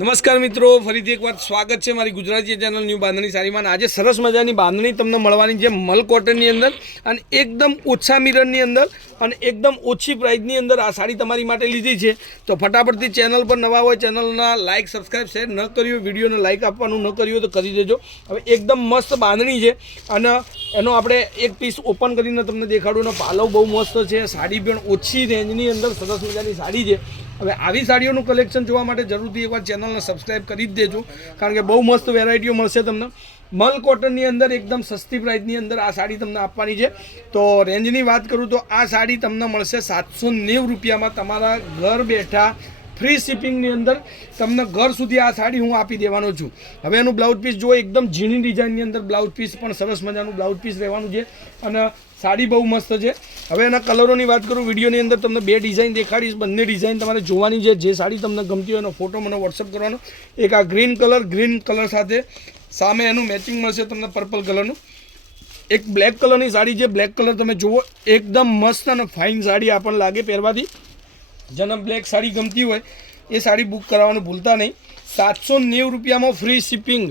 નમસ્કાર મિત્રો, ફરીથી એકવાર સ્વાગત છે મારી ગુજરાતી ચેનલ ન્યૂ બાંધણી સાડીમાં. આજે સરસ મજાની બાંધણી તમને મળવાની છે મલ કોટનની અંદર અને એકદમ ઓછા મિરરની અંદર અને એકદમ ઓછી પ્રાઇસની અંદર આ સાડી તમારી માટે લીધી છે. તો ફટાફટથી ચેનલ પર નવા હોય ચેનલના લાઇક સબસ્ક્રાઈબ શેર ન કર્યું હોય, વિડીયોને લાઇક આપવાનું ન કર્યું હોય તો કરી દેજો. હવે એકદમ મસ્ત બાંધણી છે અને એનો આપણે એક પીસ ઓપન કરીને તમને દેખાડું. એનો પાલવ બહુ મસ્ત છે, સાડી પણ ઓછી રેન્જની અંદર સરસ મજાની સાડી છે. હવે આવી સાડીઓનું કલેક્શન જોવા માટે જરૂરથી એકવાર ચેનલને સબસ્ક્રાઈબ કરી જ દેજો, કારણ કે બહુ મસ્ત વેરાયટીઓ મળશે તમને મલ કોટનની અંદર. એકદમ સસ્તી પ્રાઇસની અંદર આ સાડી તમને આપવાની છે. તો રેન્જની વાત કરું તો આ સાડી તમને મળશે 790 રૂપિયામાં. તમારા ઘર બેઠા ફ્રી શિપિંગની અંદર તમને ઘર સુધી આ સાડી હું આપી દેવાનો છું. હવે એનું બ્લાઉઝ પીસ જુઓ, એકદમ ઝીણી ડિઝાઇનની અંદર બ્લાઉઝ પીસ પણ સરસ મજાનું બ્લાઉઝ પીસ રહેવાનું છે અને સાડી બહુ મસ્ત છે. હવે એના કલરોની વાત કરું, વિડીયોની અંદર તમને બે ડિઝાઇન દેખાડીશ. બંને ડિઝાઇન તમારે જોવાની છે. જે સાડી તમને ગમતી હોય એનો ફોટો મને વોટ્સઅપ કરવાનો. એક આ ગ્રીન કલર સાથે સામે એનું મેચિંગ મળશે તમને પર્પલ કલરનું. એક બ્લેક કલરની સાડી છે. બ્લેક કલર તમે જુઓ, એકદમ મસ્ત અને ફાઇન સાડી આપણને લાગે પહેરવાથી. જેને બ્લેક સાડી ગમતી હોય એ સાડી બુક કરાવવાનું ભૂલતા નહીં. 790 રૂપિયામાં ફ્રી શિપિંગ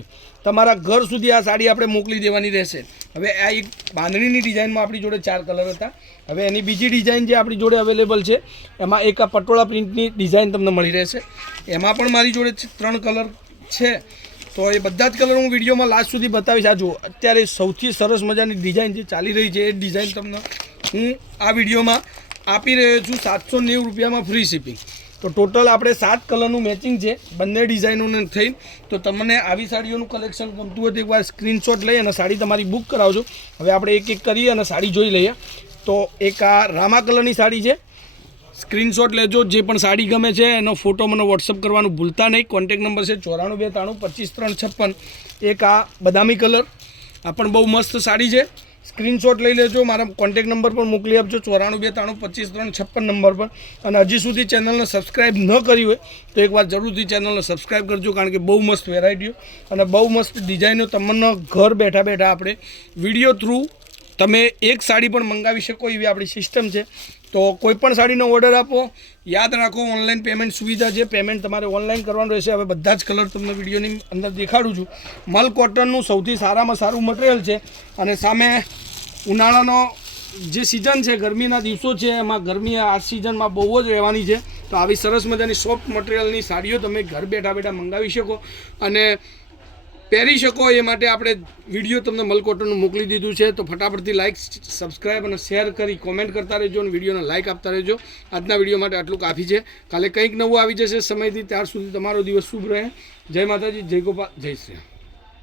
તમારા ઘર સુધી આ સાડી આપણે મોકલી દેવાની રહેશે. હવે આ એક બાંધણીની ડિઝાઇનમાં આપણી જોડે 4 કલર હતા. હવે એની બીજી ડિઝાઇન જે આપણી જોડે અવેલેબલ છે એમાં એક આ પટોળા પ્રિન્ટની ડિઝાઇન તમને મળી રહેશે. એમાં પણ મારી જોડે 3 કલર છે. તો એ બધા જ કલર હું વિડીયોમાં લાસ્ટ સુધી બતાવીશ. આ જુઓ, અત્યારે સૌથી સરસ મજાની ડિઝાઇન જે ચાલી રહી છે એ ડિઝાઇન તમને હું આ વિડીયોમાં આપી રહ્યો છું 790 રૂપિયામાં ફ્રી શિપિંગ. તો ટોટલ આપણે 7 કલરનું મેચિંગ છે બંને ડિઝાઇનોને થઈ. તો તમને આવી સાડીઓનું કલેક્શન ગમતું હોય તો એકવાર સ્ક્રીનશોટ લઈ અને સાડી તમારી બુક કરાવજો. હવે આપણે એક એક કરીએ અને સાડી જોઈ લઈએ. તો એક આ રામા કલરની સાડી છે. સ્ક્રીનશોટ લેજો. જે પણ સાડી ગમે છે એનો ફોટો મને વોટ્સઅપ કરવાનું ભૂલતા નહીં. કોન્ટેક નંબર છે 9423925356. એક આ બદામી કલર, આ પણ બહુ મસ્ત સાડી છે. સ્ક્રીનશોટ લઈ લેજો, મારા કોન્ટેક નંબર પર મોકલી આપજો 9423925356 નંબર પર. અને હજી સુધી ચેનલને સબસ્ક્રાઈબ ન કરી હોય તો એકવાર જરૂરથી ચેનલને સબસ્ક્રાઈબ કરજો, કારણ કે બહુ મસ્ત વેરાયટીઓ અને બહુ મસ્ત ડિઝાઇનો તમને ઘર બેઠા બેઠા આપણે વિડીયો થ્રુ તમે એક સાડી પણ મંગાવી શકો એવી આપણી સિસ્ટમ છે. તો કોઈપણ સાડીનો ઓર્ડર આપો, યાદ રાખો ઓનલાઈન પેમેન્ટ સુવિધા છે. પેમેન્ટ તમારે ઓનલાઈન કરવાનું રહેશે. હવે બધા જ કલર તમને વિડીયોની અંદર દેખાડું છું. મલ કોટનનું સૌથી સારામાં સારું મટીરિયલ છે અને સામે ઉનાળાનો જે સિઝન છે, ગરમીના દિવસો છે, એમાં ગરમી આ સિઝનમાં બહુ જ રહેવાની છે. તો આવી સરસ મજાની સોફ્ટ મટીરિયલની સાડીઓ તમે ઘર બેઠા બેઠા મંગાવી શકો અને પહેરી શકો. એ માટે આપણે વિડીયો તમને મલ કોટનનું મોકલી દીધું છે. તો ફટાફટથી લાઇક સબસ્ક્રાઈબ અને શેર કરી કોમેન્ટ કરતા રહેજો અને વિડીયોને લાઇક આપતા રહેજો. આજના વિડીયો માટે આટલું કાફી છે. કાલે કંઈક નવું આવી જશે સમયથી. ત્યાર સુધી તમારો દિવસ શુભ રહે. જય માતાજી, જય ગોપાલ, જય શ્રી રામ.